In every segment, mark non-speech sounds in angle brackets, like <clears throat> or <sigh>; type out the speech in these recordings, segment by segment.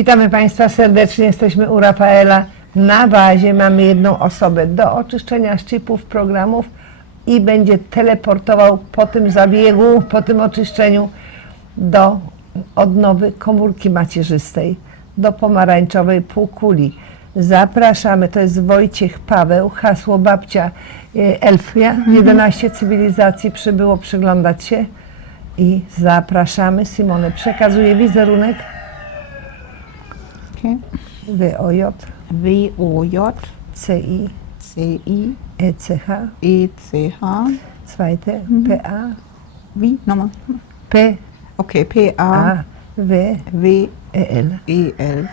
Witamy Państwa serdecznie. Jesteśmy u Rafaela. Na bazie mamy jedną osobę do oczyszczenia szczypów, programów i będzie teleportował po tym zabiegu, po tym oczyszczeniu do odnowy komórki macierzystej, do pomarańczowej półkuli. Zapraszamy, to jest Wojciech Paweł, hasło babcia e, Elfria. 11 cywilizacji przybyło przyglądać się i zapraszamy. Simone przekazuje wizerunek. Okay. WOJ, W-O-J, CI, C-I, ECH, E-C-H. zweite, PA, Wie? Nochmal. P, Okay, A, P-A-W-E-L-P. W, EL.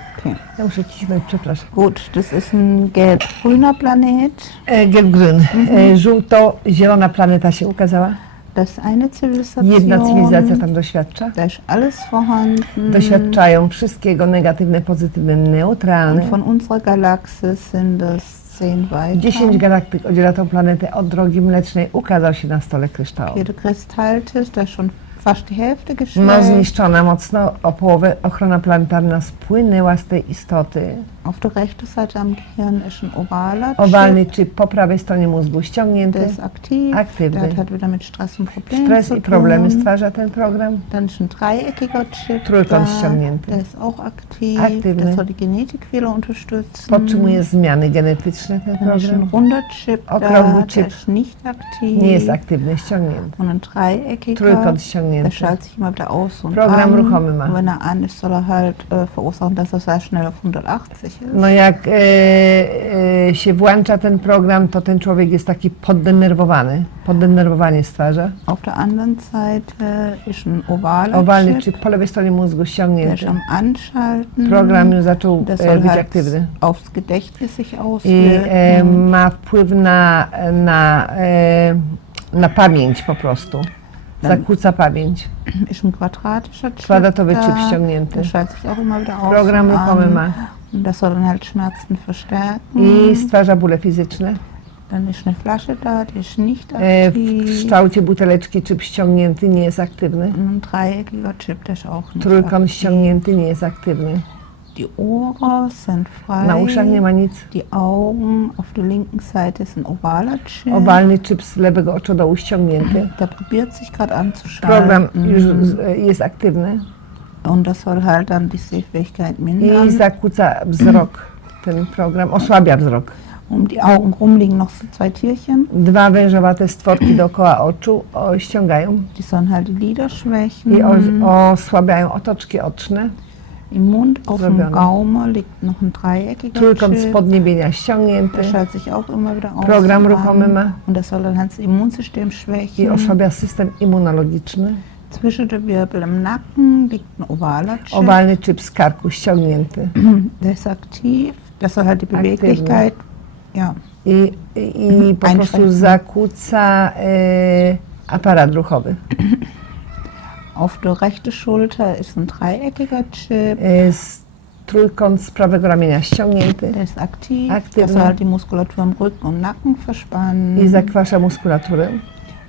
Ja muszę cisnąć, przepraszam. Gut, das ist ein gelb-grüner Planet. E, Gelb-Grün. E, Żółto-zielona planeta się ukazała. Das eine Zivilisation. Jedna cywilizacja tam doświadcza. Ist alles vorhanden. Doświadczają wszystkiego negatywne, pozytywne, neutralne. Und von unserer Galaxie sind es zehn weiter. 10 galaktyk oddziela tą planetę od drogi mlecznej. Ukazał się na stole kryształu. Hier der Kristalltisch, ist schon fast die Hälfte No geschlagen. zniszczona mocno o połowę. Ochrona planetarna spłynęła z tej istoty. Auf der rechten Seite am Gehirn ist ein ovaler Owalny Chip. chip po prawej stronie mózgu ściągnięty. Der ist aktiv. Aktywny. Der hat wieder mit Stress und Problemen Stres zu i problemy tun. stwarza ten program. Dann ist ein dreieckiger Chip Trójkąt ściągnięty. Der ist auch aktiv. Aktywny. Der soll die Genetik wieder unterstützen. Podtrzymuje zmiany genetyczne ten Dann ist ein program. runder Chip Okrągły chip. Der ist nicht aktiv. Nie jest aktywny, ściągnięty. Und ein dreieckiger. Trójkąt Der ściągnięty. schaltet sich immer wieder aus und Program an. ruchomy ma. Und wenn er an ist, soll er halt äh, verursachen, dass er sehr schnell auf 180 ist. No jak e, e, się włącza ten program, to ten człowiek jest taki poddenerwowany. Poddenerwowanie stwarza. Auf der anderen Seite ist ein ovaler Owalny Chip. chip po lewej stronie mózgu Der ist ściągnięty. am Anschalten. Program już zaczął Der e, soll być halt aktywny. aufs Gedächtnis sich I auswirken. e, ma wpływ na, na, e, na pamięć po prostu. Zakłóca pamięć. <clears throat> ist ein quadratischer Chip. Kwadratowy da. ściągnięty. Der schaltet sich auch immer wieder aus. Program und ruchomy an. ma. Das soll dann halt Schmerzen verstärken. I stwarza bóle fizyczne. Dann ist eine Flasche da, die ist nicht E, w aktiv. kształcie buteleczki chip ściągnięty nie jest aktywny. Ein dreieckiger Chip, der ist auch nicht Trójkąt aktiv. ściągnięty nie jest aktywny. Die Ohren sind frei. Na uszach nie ma nic. Die Augen auf der linken Seite ist ein ovaler Chip. Owalny chip z lewego oczodołu ściągnięty. Der probiert sich gerade anzuschalten. Program już z- e, jest aktywny Und das soll halt dann die Sehfähigkeit i mindern. zakłóca wzrok. Ten program osłabia wzrok. Um die Augen rum liegen noch so zwei Tierchen. Dwa wężowate stworki dookoła oczu o, ściągają Die sollen halt die Lider schwächen. i o, osłabiają otoczki oczne. Im Mund auf dem Zrobione. Gaume liegt noch ein dreieckiger Trójkąt z Chip. podniebienia ściągnięty Der schaltet sich auch immer wieder aus. Program und an. ma. Und das soll dann halt das Immunsystem i schwächen. osłabia system immunologiczny. Zwischen der Wirbel im Nacken liegt ein ovaler Chip. Owalny chip z karku ściągnięty. Der ist aktiv. Das soll halt die Beweglichkeit. Ja. I, i, i po prostu zakłóca e, aparat ruchowy. <clears throat> Auf der rechten Schulter ist ein dreieckiger Chip. Z trójkąt z prawego ramienia ściągnięty Der ist aktiv. Der soll halt die Muskulatur im Rücken und Nacken verspannen. i zakwasza muskulaturę.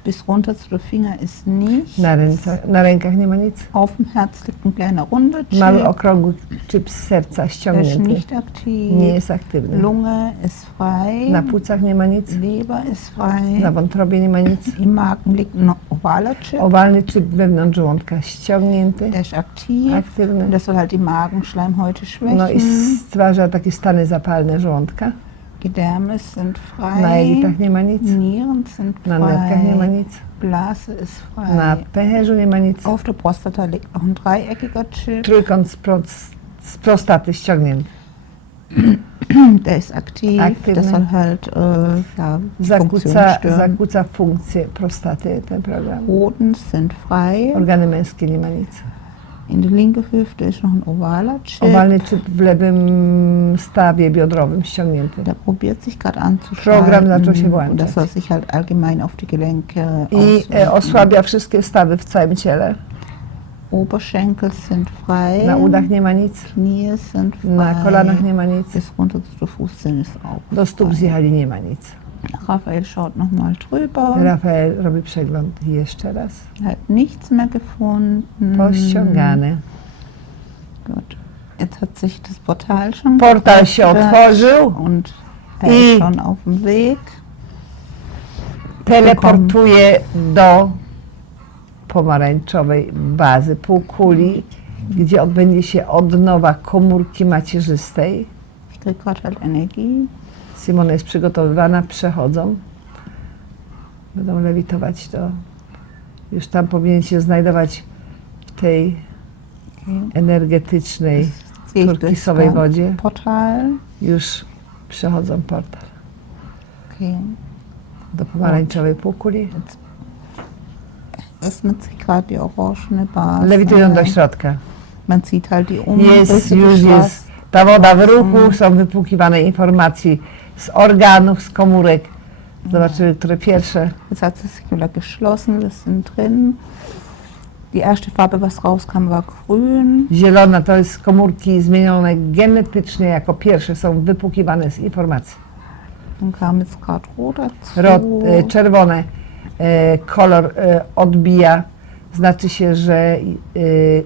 Bis runter zu den Finger ist nichts. Na, ręce, na rękach nie ma nic. Auf dem Herz liegt ein kleiner runder Chip. Mały okrągły chip z serca Der ist ściągnięty. nicht aktiv. Nie jest aktywny. Lunge ist frei. Na płucach nie ma nic. Leber ist frei. Na wątrobie nie ma nic. Im Magen liegt ein ovaler Chip. Owalny chip wewnątrz żołądka ściągnięty. Der ist aktiv. Aktywny. Der soll halt die Magenschleimhäute schwächen. No i stwarza takie stany zapalne żołądka. Gedärme sind frei. Na jelitach nie ma nic. Nieren sind Na nerkach nie ma frei. nic. Blase ist frei. Na pęcherzu nie ma nic. Auf der Prostata liegt noch ein dreieckiger Chip. Trójkąt z, pro, z prostaty ściągnięty. Der ist aktiv. Aktywny. Der soll halt äh, ja, Zakłóca, zakłóca funkcję prostaty ten program. Hoden sind frei. Organy męskie nie ma nic. In der linken Hüfte ist noch ein ovaler Chip. Owalny chip w lewym stawie biodrowym ściągnięty. Der probiert sich gerade anzuschalten. Program zaczął się włączać. das soll sich halt allgemein auf die Gelenke I e, osłabia wszystkie stawy w całym ciele. Oberschenkel sind frei. Na udach nie ma nic. Knie sind frei. Na kolanach nie ma nic. Bis runter zu Fußzehen ist auch Do stóp zjechali nie ma nic. Raphael schaut nochmal drüber. Rafael robi przegląd jeszcze raz. Hat nichts mehr gefunden. Pościągane. Gut. Jetzt hat sich das Portal schon Portal się otworzył. und er I- ist schon auf dem Weg. teleportuje do pomarańczowej bazy półkuli, gdzie odbędzie się odnowa komórki macierzystej. Ich kriege gerade halt Energie. Simona jest przygotowywana, przechodzą. Będą lewitować do. Już tam powinien się znajdować w tej energetycznej turkisowej wodzie. Portal. Już przechodzą portal do pomarańczowej półkuli. Öffnet sich gerade die orangene Base. Lewitują do środka. Man sieht halt die Jest, Umrisse, już jest. Ta woda w ruchu, są wypłukiwane informacje z organów, z komórek. Zobaczymy, które pierwsze. Jetzt hat sich wieder geschlossen, wir sind drin. Die erste Farbe, was rauskam, war grün. Zielona to jest komórki zmienione genetycznie, jako pierwsze są wypłukiwane z informacji. Dann kam jetzt gerade rot dazu. Rod, e, czerwone e, kolor e, odbija, znaczy się, że e,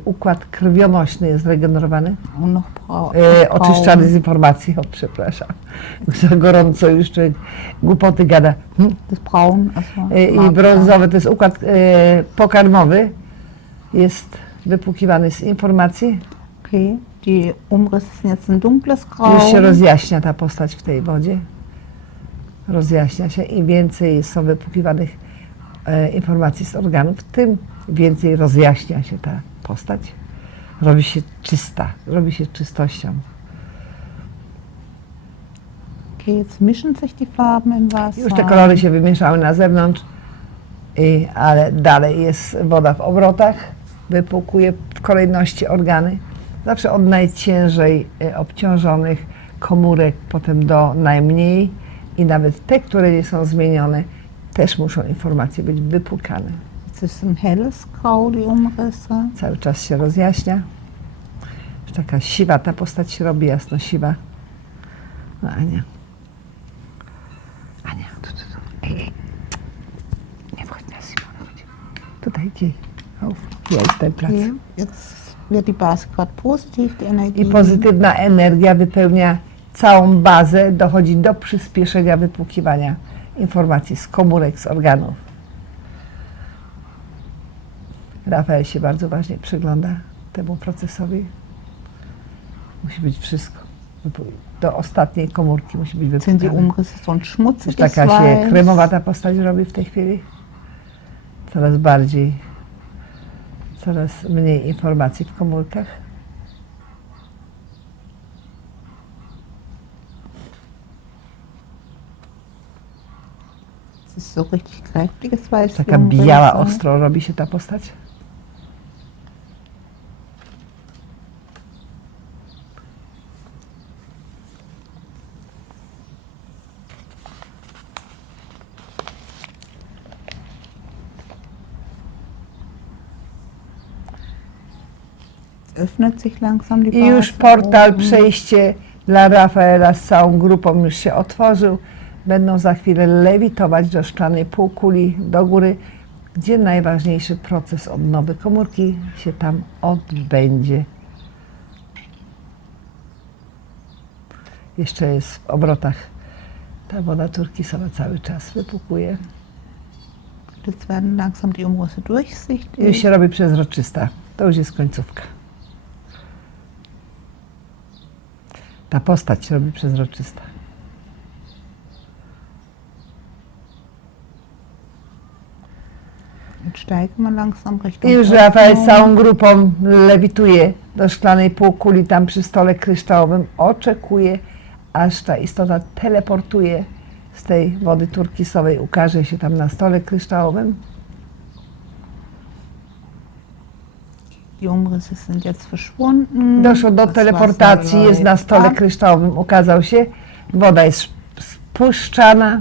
układ krwionośny jest regenerowany, Und noch e, braun. oczyszczany z informacji. O, przepraszam, za gorąco już człowiek głupoty gada. Hm? Das Braun, also E, I brązowy to jest układ e, pokarmowy, jest wypłukiwany z informacji. Okay, die Umrisse sind jetzt ein dunkles Grau. Już się rozjaśnia ta postać w tej wodzie. Rozjaśnia się i więcej są wypłukiwanych e, informacji z organów, tym więcej rozjaśnia się ta postać. Robi się czysta, robi się czystością. Okay, jetzt mischen sich die Farben im Wasser. Już te kolory się wymieszały na zewnątrz, i, ale dalej jest woda w obrotach, wypłukuje w kolejności organy. Zawsze od najciężej e, obciążonych komórek, potem do najmniej i nawet te, które nie są zmienione, też muszą informacje być wypłukane. Helles Grau, die Umrisse. Cały czas się rozjaśnia. Już taka siwa ta postać się robi, jasno siwa. No Ania. Ania, tu, tu, tu. Ej, ej. Nie wchodź na Simona. chodź. Tutaj, gdzie? Auf. Hier ist dein Platz. Okay, jetzt wird die Base gerade positiv, die Energie. I pozytywna energia wypełnia całą bazę, dochodzi do przyspieszenia wypłukiwania informacji z komórek, z organów. Rafael się bardzo uważnie przygląda temu procesowi. Musi być wszystko. Do ostatniej komórki musi być Jetzt sind die wypłukane. Umrisse Już schmutziges taka się kremowata postać robi w tej chwili. Coraz bardziej, coraz mniej informacji w komórkach. So richtig kräftiges Taka biała, ostro robi się ta postać. I już portal, przejście dla Rafaela z całą grupą już się otworzył. Będą za chwilę lewitować do szklanej półkuli do góry, gdzie najważniejszy proces odnowy komórki się tam odbędzie. Jeszcze jest w obrotach. Ta woda turkisowa cały czas wypukuje. Jetzt werden langsam die Umrisse durchsichtig. Już się robi przezroczysta. To już jest końcówka. Ta postać się robi przezroczysta. I już Rafael z całą grupą lewituje do szklanej półkuli tam przy stole kryształowym. Oczekuje, aż ta istota teleportuje z tej wody turkisowej. Ukaże się tam na stole kryształowym. Umrisse sind jetzt verschwunden. Doszło do Das teleportacji, jest na stole ab. kryształowym. Ukazał się. Woda jest spuszczana.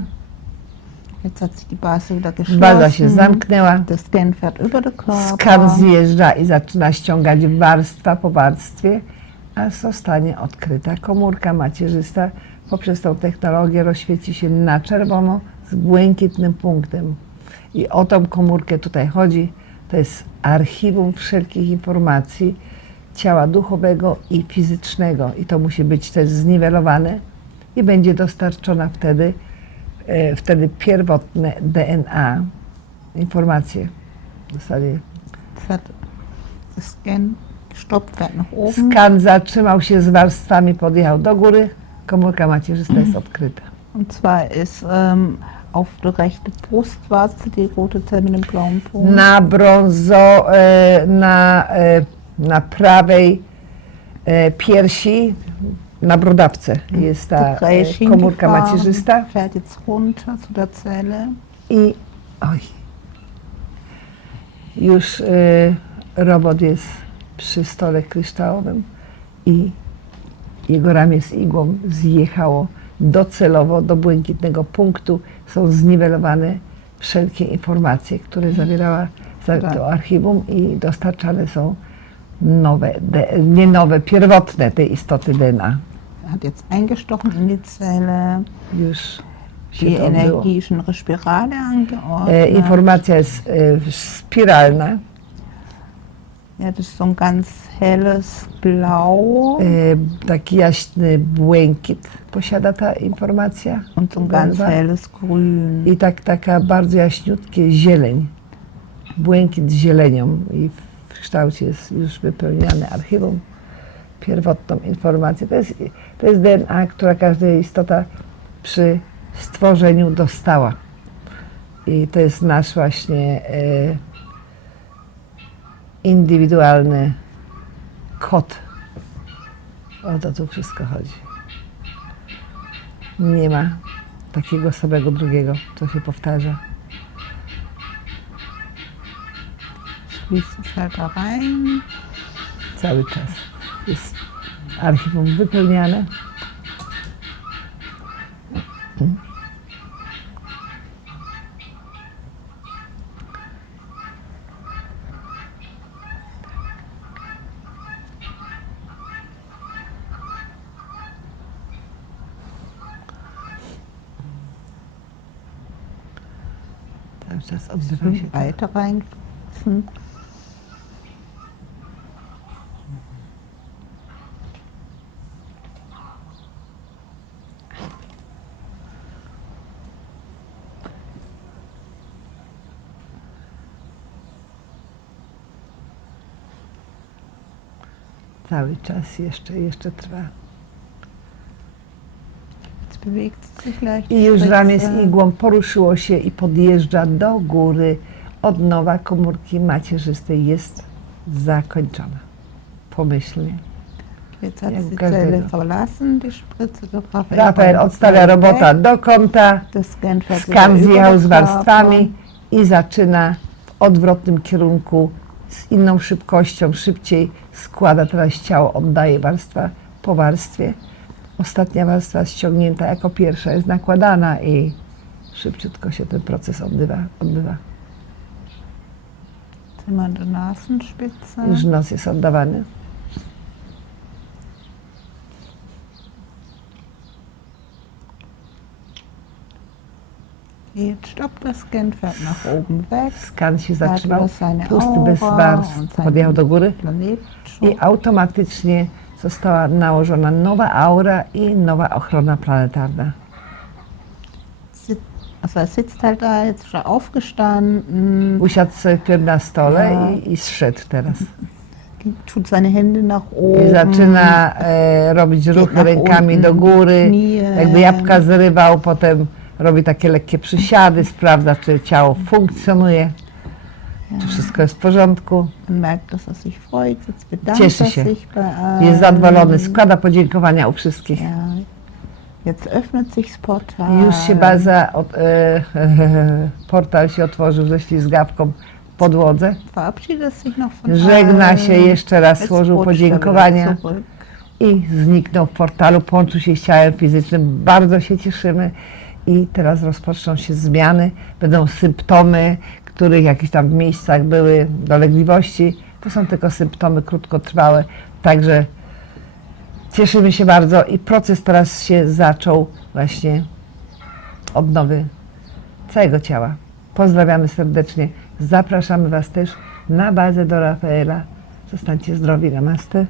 Jetzt hat sich die Base wieder geschlossen. Baza się zamknęła. Scan fährt über den Körper. Skan zjeżdża i zaczyna ściągać warstwa po warstwie, aż zostanie odkryta komórka macierzysta. Poprzez tą technologię rozświeci się na czerwono z błękitnym punktem. I o tą komórkę tutaj chodzi. To jest archiwum wszelkich informacji, ciała duchowego i fizycznego i to musi być też zniwelowane i będzie dostarczona wtedy, e, wtedy pierwotne DNA, informacje wird nach oben. Skan zatrzymał się z warstwami, podjechał do góry, komórka macierzysta jest <clears throat> odkryta. Und zwar ist ähm, auf der rechten Brustwarze die rote Zelle mit dem blauen Punkt. Na brązo, e, na, e, na prawej e, piersi, na brodawce jest ta e, komórka macierzysta fährt jetzt runter zu der Zelle. i oj, już e, robot jest przy stole kryształowym i jego ramię z igłą zjechało docelowo do błękitnego punktu. Są zniwelowane wszelkie informacje, które zawierała za Tak. to archiwum i dostarczane są nowe, nie nowe, pierwotne tej istoty DNA. Hat jetzt eingestochen in die Zelle, Już die energischen Respirale E, angeordnet. informacja jest e, spiralna. Ja, das ist so ein ganz helles Blau E, taki jaśny błękit posiada ta informacja. und so ein ganz barwa. helles Grün. I tak, taka bardzo jaśniutkie zieleń. Błękit z zielenią i w kształcie jest już wypełniane archiwum pierwotną informację. To jest, to jest DNA, która każda istota przy stworzeniu dostała. I to jest nasz właśnie e, indywidualny kod. O to tu wszystko chodzi. Nie ma takiego samego drugiego, co się powtarza. Cały czas. Jest archiwum wypełniane. Cały czas odbywa się to. Weiter reinsetzen. Cały czas jeszcze, jeszcze trwa. Bewegt sich leicht. I już ramię z igłą poruszyło się i podjeżdża do góry. Odnowa komórki macierzystej jest zakończona. Pomyślnie. Jetzt hat Ja, sie die każdego. Zelle verlassen, die Spritze. Der Raphael Rafael räumt odstawia robota do kąta, skan zjechał z warstwami i zaczyna w odwrotnym kierunku z inną szybkością, szybciej składa teraz ciało, oddaje warstwa po warstwie. Ostatnia warstwa ściągnięta jako pierwsza jest nakładana i szybciutko się ten proces odbywa. odbywa. Der Nasenspitze. Już nos jest oddawany. Jetzt stoppt der Scan, fährt nach oben weg. Skan się zatrzymał, pusty bez warstw, podjechał do góry i automatycznie została nałożona nowa aura i nowa ochrona planetarna. Also er sitzt halt da, jetzt er aufgestanden, Usiadł sobie wpierw na stole Ja. i, i zszedł teraz. tut seine Hände nach I oben. zaczyna e, robić ruchy rękami unten, do góry, Knie. jakby jabłka zrywał, potem robi takie lekkie przysiady, sprawdza, czy ciało funkcjonuje, czy wszystko jest w porządku. Man merkt, dass er sich freut, jetzt bedankt Cieszy er się. sich bei allen. Jest zadowolony, składa podziękowania u wszystkich. Ja. Jetzt öffnet sich das Portal. Już się baza, od, e, <laughs> portal się otworzył ze ślizgawką w podłodze. Verabschiedet sich noch von Żegna allen. się jeszcze raz, Jetzt złożył rutscht er wieder podziękowania zurück. i zniknął w portalu, połączył się z ciałem fizycznym. Bardzo się cieszymy i teraz rozpoczną się zmiany. Będą symptomy, których jakieś tam w miejscach były dolegliwości. To są tylko symptomy krótkotrwałe, także cieszymy się bardzo i proces teraz się zaczął właśnie odnowy całego ciała. Pozdrawiamy serdecznie. Zapraszamy Was też na bazę do Rafaela, Zostańcie zdrowi, namaste.